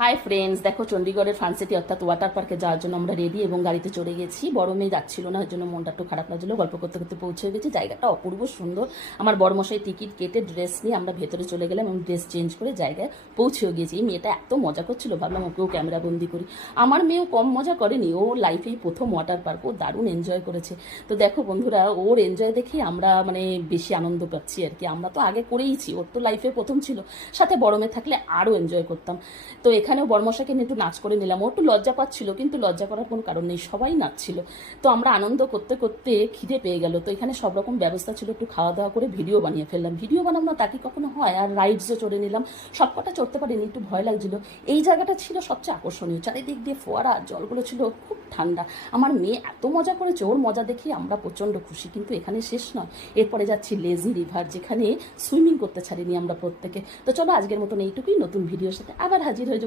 Hi friends, দেখো চণ্ডীগড়ের fun city অর্থাৎ water পার্কে যাওয়ার জন্য আমরা রেডি এবং গাড়িতে চড়ে গেছি। বড় মেয়ে যাচ্ছিল না, ওই জন্য মনটা একটু খারাপ লাগছিল। গল্প করতে করতে পৌঁছে গেছি। জায়গাটা অপূর্ব সুন্দর। আমার বড়মশাই টিকিট কেটে ড্রেস নিয়ে আমরা ভেতরে চলে গেলাম এবং ড্রেস চেঞ্জ করে জায়গায় পৌঁছেও গিয়েছি। এই মেয়েটা এত মজা করছিল, ভাবলাম ওকেও ক্যামেরা বন্দি করি। আমার মেয়েও কম মজা করেনি, ও লাইফেই প্রথম ওয়াটার পার্ক, ও দারুণ এনজয় করেছে। তো দেখো বন্ধুরা, ওর এনজয় দেখে আমরা বেশি আনন্দ পাচ্ছি আর কি। আমরা তো আগে করেইছি, ওর তো লাইফে প্রথম ছিল, সাথে বড় মেয়ে থাকলে আরও এনজয় করতাম। তো এখানেও বড়মশাইকে নিয়ে একটু নাচ করে নিলাম। ও একটু লজ্জা পাচ্ছিল, কিন্তু লজ্জা করার কোনো কারণ নেই, সবাই নাচছিল। তো আমরা আনন্দ করতে করতে খিদে পেয়ে গেল। তো এখানে সব রকম ব্যবস্থা ছিল, একটু খাওয়া দাওয়া করে ভিডিও বানিয়ে ফেললাম। ভিডিও বানাবো না তা কি কখনো হয়? আর রাইডসও চড়ে নিলাম। সবকটা চড়তে পারিনি, একটু ভয় লাগছিল। এই জায়গাটা ছিল সবচেয়ে আকর্ষণীয়, চারিদিক দিয়ে ফোয়ারা, জলগুলো ছিল খুব ঠান্ডা। আমার মেয়ে এত মজা করেছে, ওর মজা দেখে আমরা প্রচণ্ড খুশি। কিন্তু এখানে শেষ নয়, এরপরে যাচ্ছি লেজি রিভার, যেখানে সুইমিং করতে ছাড়িনি আমরা প্রত্যেকে। তো চলো আজকের মতন এইটুকুই, নতুন ভিডিওর সাথে আবার হাজির হয়ে যাবো।